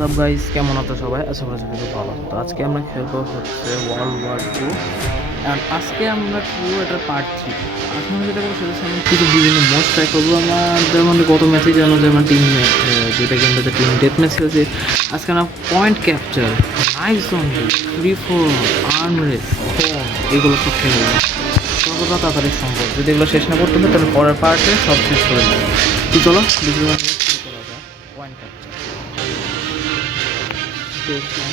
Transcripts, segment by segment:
সব গাইস কেমন আছো সবাই? আশা করি সবাই খুব ভালো আছো। তো আজকে আমরা খেলবো হচ্ছে ওয়ার্ল্ড ওয়ার 2। অ্যান্ড আজকে আমরা খেলবো এটার পার্ট 3। এখন আমি যেটা করবো সেটা হচ্ছে আমি কিছু বিভিন্ন মোড ট্রাই করবো। আমার যেমন গত ম্যাচে জানো যে আমার টিম দুইটা গেমটাতে টিম ডেথ ম্যাচ খেলেছে। আজকে আমরা point capture, nice zombie, free four, arm race, এগুলো সব খেলবো যতটা তাড়াতাড়ি সম্ভব। যদি এগুলো শেষ না করতে হবে তাহলে পরের পার্টে সব শেষ করে দেবো। তো চলো শুরু করা যাক। পয়েন্ট ক্যাপচার স্টেশন,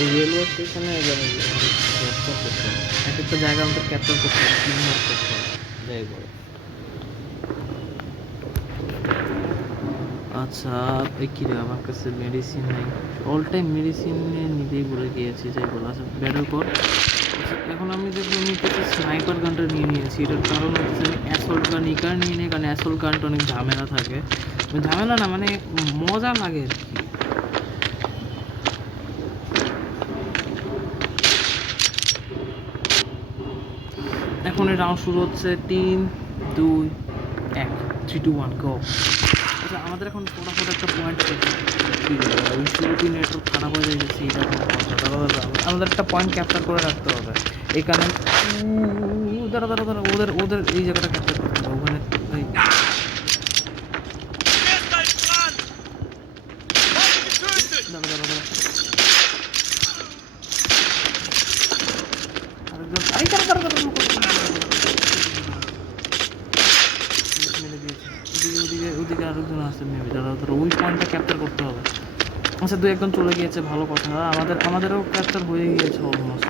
এই রেলওয়ে স্টেশনে এবারে ক্যাপচার করতে হবে। এক একটা জায়গা আমাদের ক্যাপচার করতে হবে, টিম ওয়ার্ক করতে হবে। যাই বলো। আচ্ছা, এই কী রে, আমার কাছে মেডিসিন নেই। অল টাইম মেডিসিন নিতেই ভুলে গিয়েছি। যাই বলো, আচ্ছা ব্যাটার কর। আচ্ছা এখন আমি দেখবো নিতেছি স্নাইপার গানটা নিয়ে নিয়েছি। এটার কারণ হচ্ছে আমি অ্যাসল্ট গান এই কারণে নিয়ে নিই, কারণ অ্যাসল্ট গানটা অনেক ঝামেলা থাকে। ঝামেলা না, মানে মজা লাগে আর কি। এখন এই রাউন্ড শুরু হচ্ছে। 3 2 1, 3 2 1 গো। আচ্ছা আমাদের এখন ফটাফট একটা পয়েন্ট ওই শুরুতেই নেটওয়ার্ক খারাপ হয়ে যাচ্ছে। এটা কোনো কথা? আমাদের একটা পয়েন্ট ক্যাপচার করে রাখতে হবে এখানে। দাঁড়া দাঁড়া দাঁড়া, ওদের ওদের এই জায়গাটা ক্যাপচার করতে হবে ওখানে। এই দাঁড়া দাঁড়া দাঁড়া, আরেকজন, এই দাঁড়া দাঁড়া দাঁড়া, মেরে দিয়েছে। ওদিকে ওদিকে ওদিকে আরেকজন আছে মেবি। দাঁড়া দাঁড়া, ওই পয়েন্টটা ক্যাপচার করতে হবে। আচ্ছা দু একজন চলে গিয়েছে, ভালো কথা। আমাদেরও ক্যাপচার হয়ে গিয়েছে অলমোস্ট।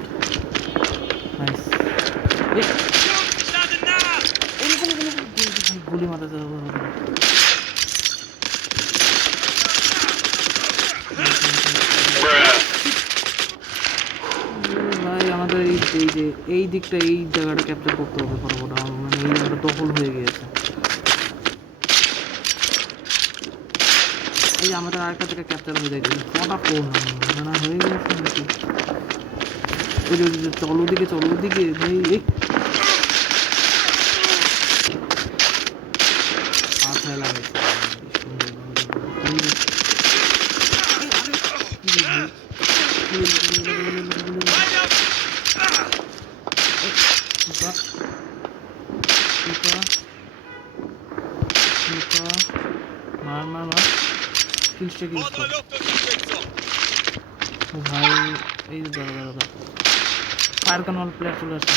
নাইস। গুলি মারতেছে। ভাই আমাদের এই যে এই দিকটা, এই জায়গাটা ক্যাপচার করতে হবে ফটাফট। মানে এই জায়গাটা দখল হয়ে গিয়েছে। এই যে আমাদের আরেকটা থেকে ক্যাপচার হয়ে যাচ্ছে ফটাফট। না হয়ে গেছে নাকি? ওই যে চলো ওদিকে, চলো ওদিকে ভাই। এই মাথায় লাগাইছে মার মার মার, কিলস্টেক ইউজ কর ভাই। এই দাঁড়া দাঁড়া দাঁড়া, ফায়ার গান ওয়াল প্লেয়ার চলে আসছে।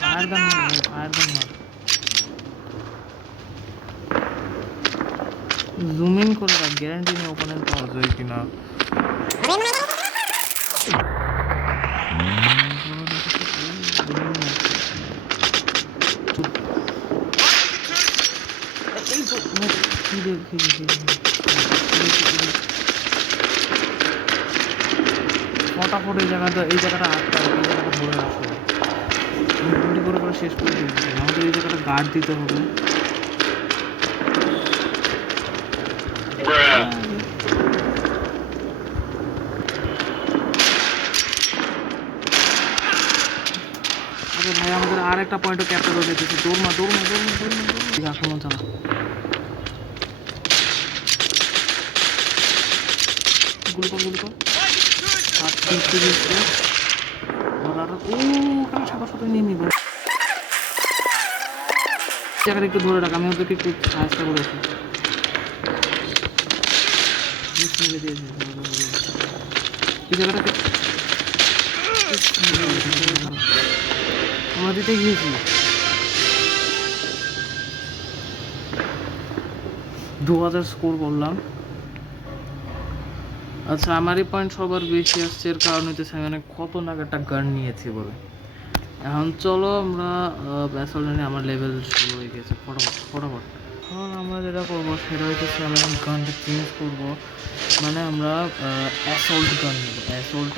ফায়ার গান মার ভাই, ফায়ার গান মার। জুম ইন করে রাখ, গ্যারান্টি নেই ওপেনের পাওয়া যায় কিনা। এই তো ফটাফট এই জায়গাটা আটটা, এই জায়গাটা ধরে রাখো। গুলি করে করে শেষ করে দিয়েছি। আমাদের এই জায়গাটা গার্ড দিতে হবে। আরে ভাই আমাদের আর একটা পয়েন্টও ক্যাপচার হয়ে যেতেছে। দৌড় মা দৌড় মা দৌড় মা দৌড় মা দৌড় মা, আক্রমণ চালা। গুলি কর গুলি কর। আর তিনটে দিচ্ছে। আর ওখানে সাদা সাথে নিয়ে নিব। জায়গাটা একটু ধরে রাখ, আমি ওদেরকে একটু সাহায্য করে রাখি। মেরে দিয়েছি এই জায়গাটাকে। আমরা দিতে গিয়েছি 2000 স্কোর করলাম। আচ্ছা আমারই পয়েন্ট সবার বেশি আসছে, এর কারণ হইতেছে আমি অনেক খতরনাক একটা গান নিয়েছি বলে। এখন চলো আমরা ব্যাসল নিয়ে, আমার লেভেল 16 হয়ে গেছে। ফটাফট ফটাফট। এখন আমরা যেটা করবো সেটা হইতেছে আমরা এখন গানটা চেঞ্জ করবো। মানে আমরা অ্যাসল্ট গান নেবো। অ্যাসল্ট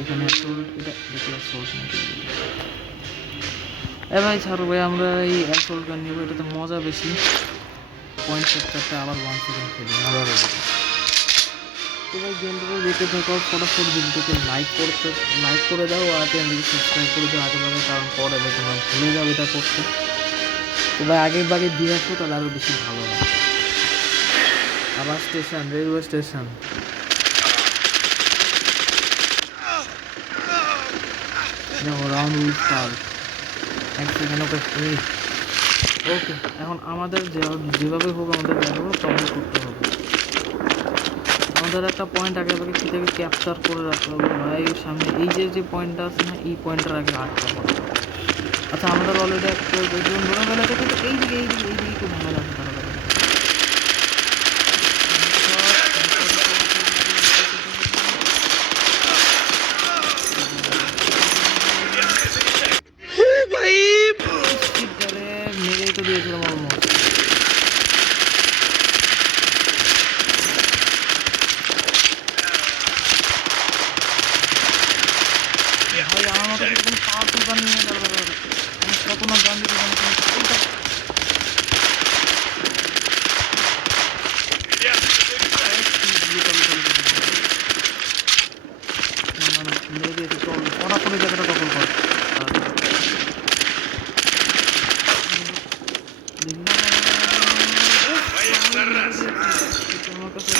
এখানে অ্যাসল্ট, এটা দেখি অ্যাসল্ট নাকি। ভাই ছাড়ো ভাই, আমরা এই অ্যাসল্ট গান নেবো, এটাতে মজা বেশি। পয়েন্ট ক্যাপচারটা আবার 1 সেকেন্ড খেলি মজা হবে। তো ভাই গেমটা দেখতে থাকো, ফটাফট ভিডিওকে লাইক করে দাও আর চ্যানেলকে সাবস্ক্রাইব করে দাও আগে ভাগে, কারণ পরে ভাই তোমরা ভুলে যাও এটা করতে। তো ভাই আগের ভাগে দিয়ে আসো তাহলে আরও বেশি ভালো হয়। আবার স্টেশন, রেলওয়ে স্টেশন। দেখো রাউন্ড উইল স্টার্ট। এক সেকেন্ড। ওকে, এখন আমাদের যেভাবে হোক আমাদের ব্যাপারগুলো কমপ্লিট করতে হবে। আমাদের একটা পয়েন্ট আগে কী থেকে ক্যাপচার করে রাখতে হবে ভাই। সামনে এই যে পয়েন্টটা আছে না, এই পয়েন্টটার আগে আটকা পড়া। আচ্ছা, আমাদের অলরেডি একটা একজন ধরে ফেলেছে, কিন্তু এইদিকে খুব ভালো আছে। মেরেই তো দিয়েছিলাম অলমোস্ট। ভাই আমার মতো কোনো পাওয়ারফুল গান নিয়ে দরকার, কত না গান দিতে মেরে দিয়েছি। চল পড়াশোনার জায়গাটা দখল কর। আমার কাছে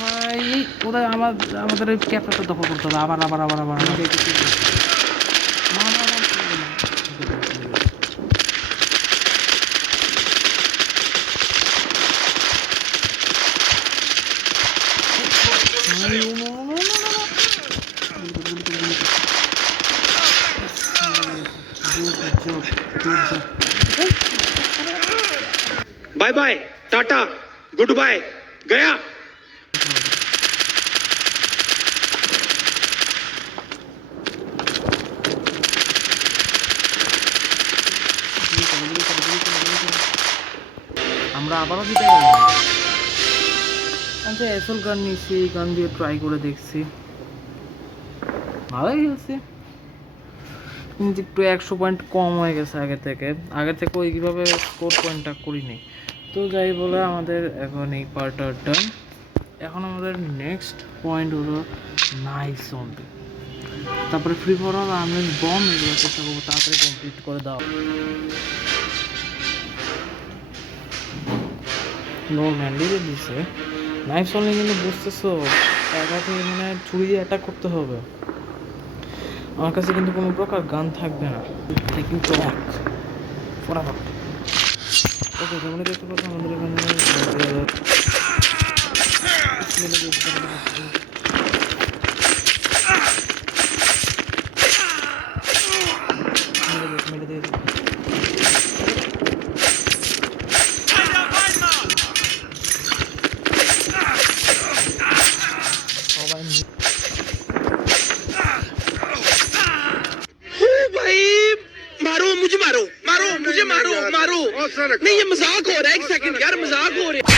ভাই ওরা আমাদের এই ক্যাপটা দখল করতে হবে। আবার bye bye tata goodbye गया। আমরা আবারও জিতে গেলাম। আচ্ছা, এসএল গান নিচ্ছি, এই গান দিয়ে ট্রাই করে দেখছি, ভালোই গেছে, কিন্তু একটু 100 পয়েন্ট কম হয়ে গেছে আগে থেকে ওইভাবে স্কোর পয়েন্টটা করিনি। তো যাই বলে আমাদের এখন এই পার্টটা ডান। এখন আমাদের নেক্সট পয়েন্ট হলো নাইফ জম্বি, তারপরে ফ্রি ফর অল, আমি বম এগুলো চেষ্টা করবো তাড়াতাড়ি কমপ্লিট করে দাও। নর্ম্যান্ডি দিছে নাইফ জম্বি, কিন্তু বুঝতেছো একাকে মানে ছুরি দিয়ে অ্যাটাক করতে হবে। আমার কাছে কিন্তু কোনো প্রকার গান থাকবে না, কিন্তু ফটাফট। ওকে, তোমরা দেখতে পাচ্ছ আমাদের এখানে মেরে দিয়েছে। সবাই मारो मुझे मारो मारो मुझे मारो मारो नहीं, ये मजाक हो रहा है। एक सेकंड यार, मजाक हो रहा है।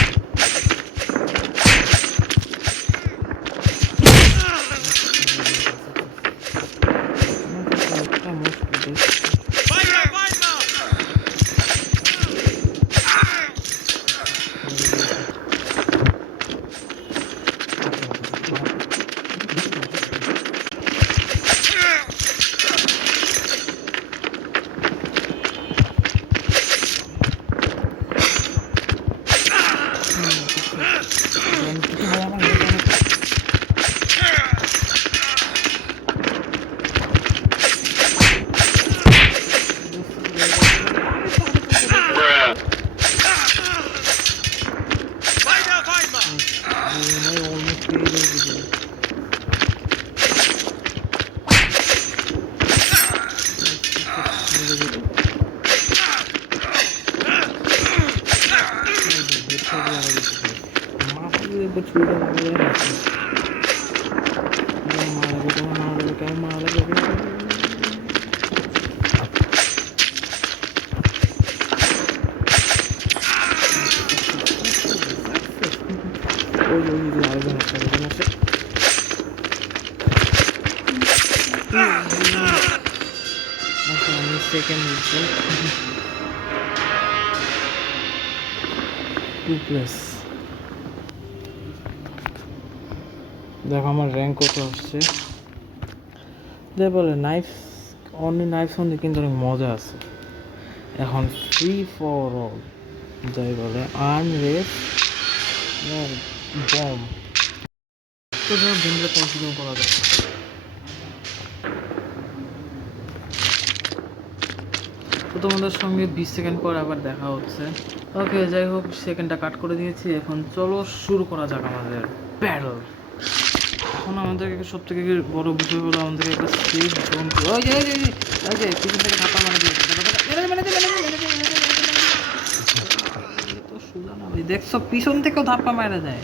সেকেন্ড হচ্ছে 2+। দেখো আমার র্যাঙ্ক কত আসছে। বলে নাইফ অনলি নাইফ অনলি, কিন্তু অনেক মজা আছে এখন। ফ্রি ফর অল যাই বলে, আর্ম রেস বম, তো ধরো গেমটা কন্টিনিউ করা যায়। তো তোমাদের সঙ্গে 20 সেকেন্ড পর আবার দেখা হচ্ছে। ওকে, যাই হোক সেকেন্ডটা কাট করে দিয়েছি। এখন চলো শুরু করা যাক আমাদের ব্যাটল। এখন আমাদেরকে সব থেকে বড় বিষয় হলো আমাদেরকে একটা সেফ জোন, ওই যে পিছন থেকে ধাপ্পা মারা দিয়েছে। তো সোজা না ভাই, দেখছো পিছন থেকেও ধাপ্পা মারা দেয়।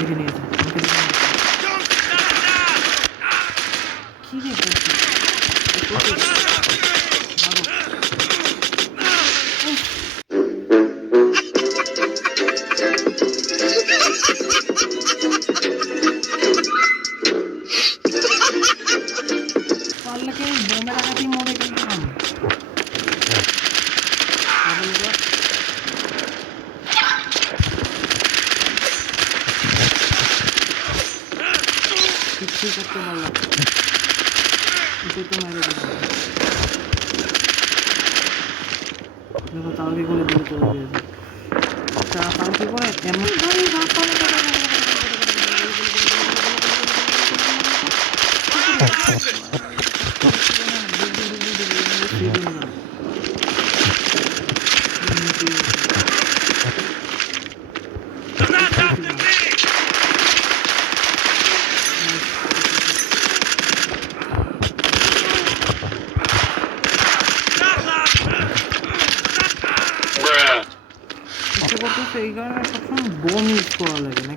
দেখে নিয়েছে কি রে পারলে কি বোমে রাখাতেই মরে গেলাম। কিছুই করতে পারলাম, এটা তো মেরে দিলাম। দেখো তালকি করে দিকে চলে গিয়েছে। তালকি করে এমন ভাবে করতেছে। এই কারণে সবসময় বোম ইউজ করা লাগে না।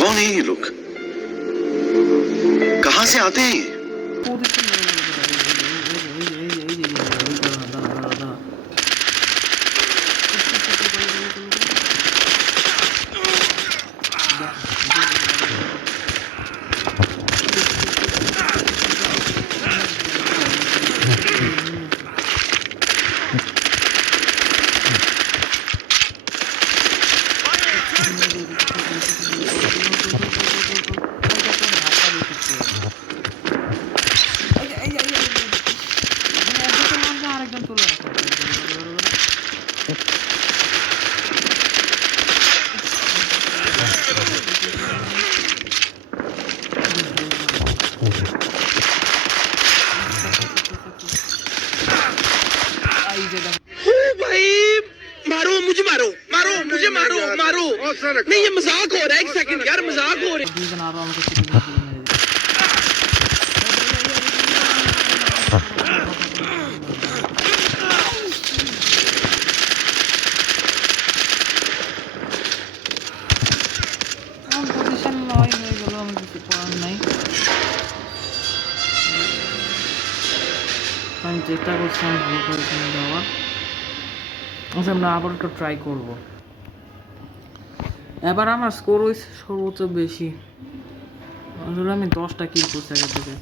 कौन है ये लोग? कहां से आते हैं? আরেকজন চলে আসে। ओ भाई मारो मुझे मारो मारो मुझे मारो मारो नहीं ये मजाक हो रहा है एक सेकंड यार मजाक हो रहा है দুইজন আরো আমাকে শুধু মেরে দিচ্ছে। পজিশন নয় হয়ে গেল, আমি কিছু করার নাই। আমি চেষ্টা করছিলাম ভালো পজিশনে দেওয়ার। আচ্ছা আমরা আবার একটু ট্রাই করব। এবার আমার স্কোর হয়েছে সর্বোচ্চ বেশি। আসলে আমি 10টা কিল করছি আগে থেকে।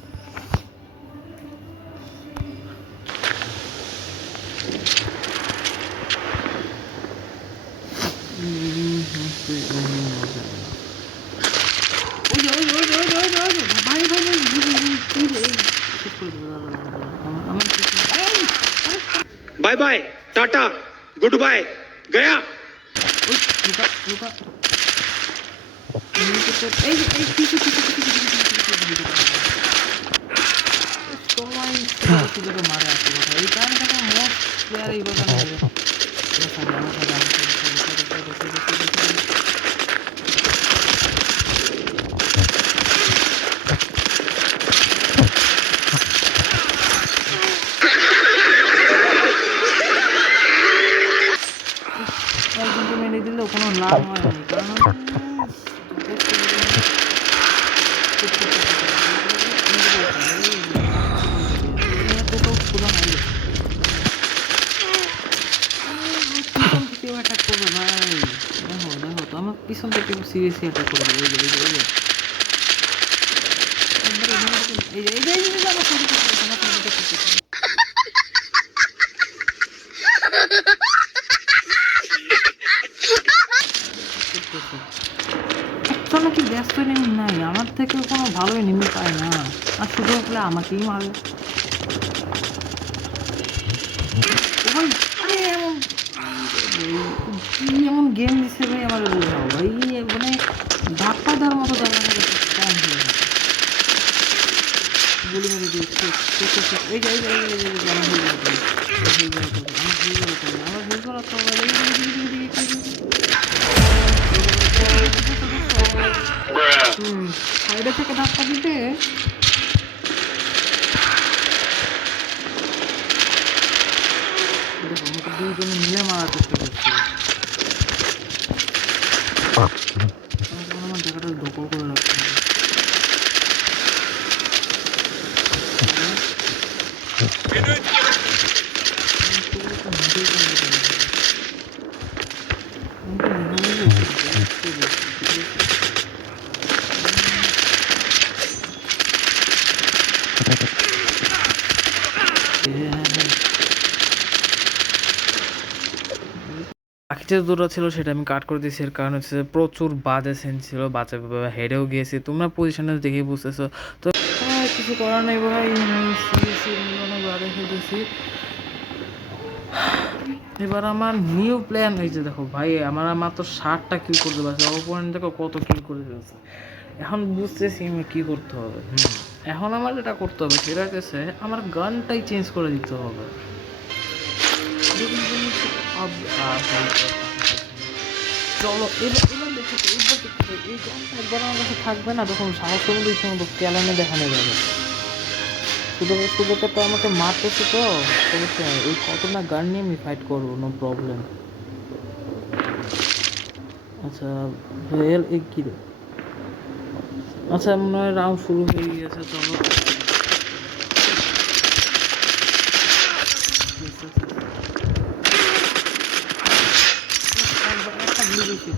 Bye bye tata goodbye गया মারে আসছে কথা এই কারণে মোস্ট প্লেয়ার এই কথা একজনকে মেরে দিলেও কোনো লাভ হয়নি, কারণ এত আমার পিছন থেকে সিরিয়াসলি অ্যাটাক করে দেবে। এই যে আমার সাথে একটা কি ব্যস্ত এনিমি নাই, আমার থেকে কোনো ভালো এনিমি পায় না, আর শুধু আসলে আমাকেই মারে। আরে এমন কি এমন গেম দিচ্ছে ভাই আমার বোঝাও ভাই, মানে ধাক্কা দেওয়ার মতো জায়গা থেকে কম হয়ে গেছে। গুলি মেরে দিচ্ছে এই যে আমার হিল করা তো সাইডে থেকে ধাক্কা দিতে দেখো আমাকে দুইজনে মিলে মারার চেষ্টা করছিল। আমার জায়গাটা দখল করে রাখতে হবে। বাকিটা দুটো ছিল সেটা আমি কাট করে দিয়েছি, এর কারণ হচ্ছে প্রচুর বাজে সেন ছিল, বাজে হেডেও গিয়েছি, তোমরা পজিশনে দেখেই বুঝতেছো। তো কিছু করার নেই ভাই, বাজে খেলতেছি। এবার আমার নিউ প্ল্যান হয়েছে, দেখো ভাই আমার মাত্র 60টা কিল করতে পারছে, অপোনেন্ট দেখো কত কিল করে ফেলছে। এখন বুঝতেছি আমি কী করতে হবে। এখন আমার যেটা করতে হবে সেটা হচ্ছে আমার গানটাই চেঞ্জ করে দিতে হবে। চলো এবার দেখো, এই গানটা একবার আমার কাছে থাকবে না, তখন সাহস করে ইচ্ছে মতো ক্যালেনে দেখানো যাবে। শুধু তো আমাকে মারতেছে, তো অবশ্যই ওই কত না গান নিয়ে আমি ফাইট করবো, নো প্রবলেম। আচ্ছা ভেল এক কি রে, আচ্ছা মনে হয় রাউন্ড শুরু হয়ে গেছে, চলো। একটা গুলি বেশি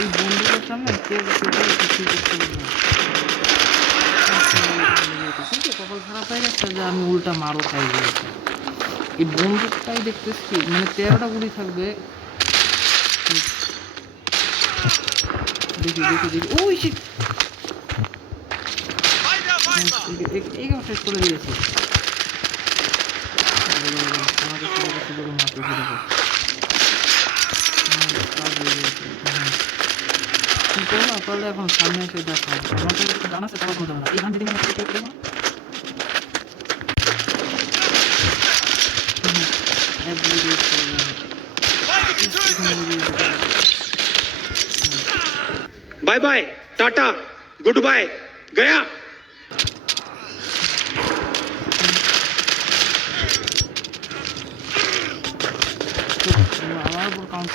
এই বন্ধুদের সামনে কেউ কিছুই করতে পারবে না। কিন্তু কপাল খারাপ হয়ে গেছে যে আমি উল্টা মারও খাই গিয়েছি। এই বন্দুকটাই দেখতেছি মানে 13টা গুলি থাকবে। দেখি ওই শিট, এই গান শেষ করে দিয়েছে। আমাকে সবাই শুধু মারতে দেখো না পারলে এখন সামনে এসে দেখো, আমাকে গান আছে তাও শুনতে হবে না, এই গান যদি bye bye tata goodbye गया। আমার উপর কাউন্ট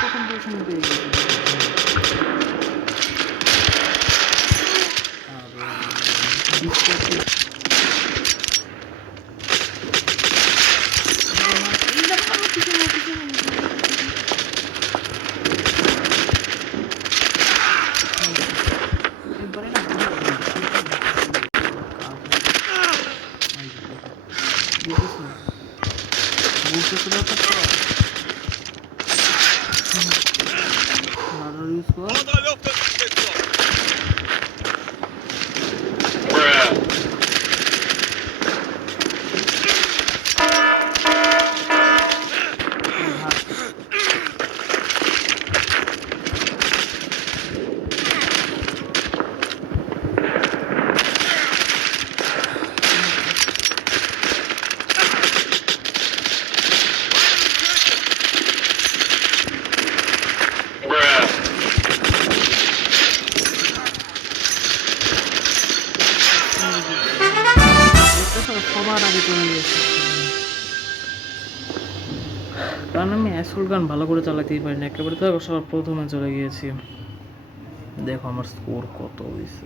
প্রথম পজিশনে পেয়ে গেছি। বুঝতেছিল চলে গেছে। কারণ আমি অ্যাসল্ট গান ভালো করে চালাতেই পারি না, একেবারে তো সবার প্রথমে চলে গিয়েছি। দেখো আমার স্কোর কত হয়েছে।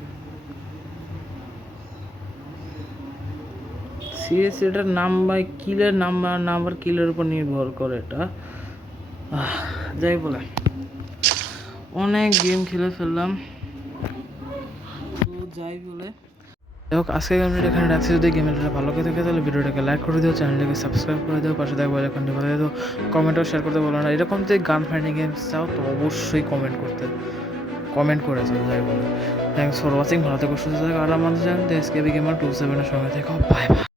সিরিয়াসলি এটার নাম্বার কিলের নাম্বার কিলের উপর নির্ভর করে এটা। যাই বলে অনেক গেম খেলে ফেললাম, তো যাই বলে হোক আজকে গেমটা এখানে রাখছি। যদি গেমটা ভালো করে থাকে তাহলে ভিডিওটাকে লাইক করে দিও, চ্যানেলটাকে সাবস্ক্রাইব করে দিও, পাশে থাকবে এখানটি বাজিয়ে দিও, কমেন্টও শেয়ার করতে বলো না। এরকম যে গান ফাইন্ডিং গেমস চাও তো অবশ্যই কমেন্ট করে যাও। যাই বলে থ্যাংকস ফর ওয়াচিং, ভালো থেকো, সুস্থ থাকো, আর আমাদের চ্যানেল এসকেবি গেমার 27 এর সঙ্গে থেকো। Bye bye.